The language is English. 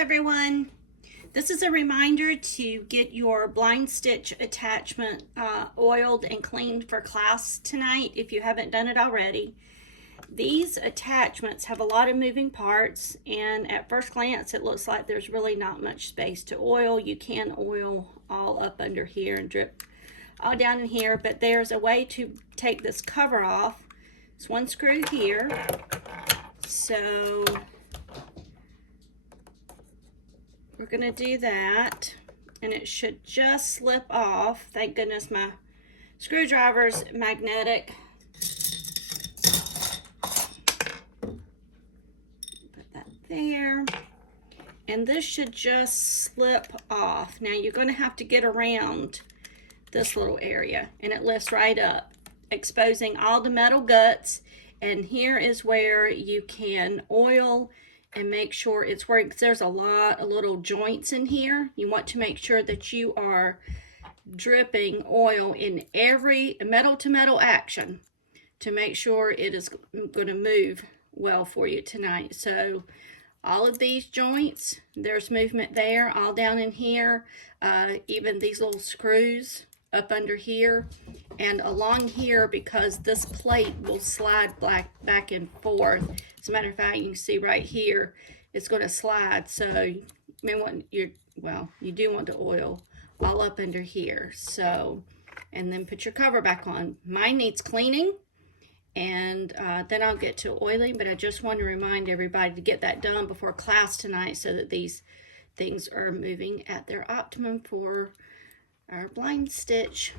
everyone. This is a reminder to get your blind stitch attachment oiled and cleaned for class tonight if you haven't done it already. These attachments have a lot of moving parts, and at first glance it looks like there's really not much space to oil. You can oil all up under here and drip all down in here, but there's a way to take this cover off. It's one screw here, so we're going to do that, and it should just slip off. Thank goodness my screwdriver's magnetic. Put that there, and this should just slip off. Now you're going to have to get around this little area, and it lifts right up, exposing all the metal guts. And here is where you can oil and make sure it's working, because there's a lot of little joints in here. You want to make sure that you are dripping oil in every metal to metal action to make sure it is going to move well for you tonight. So all of these joints, there's movement there, all down in here, even these little screws up under here and along here, because this plate will slide back and forth. As a matter of fact, you can see right here it's going to slide, so you may want you do want to oil all up under here. So, and then put your cover back on. Mine needs cleaning, and then I'll get to oiling, but I just want to remind everybody to get that done before class tonight so that these things are moving at their optimum for our blind stitch.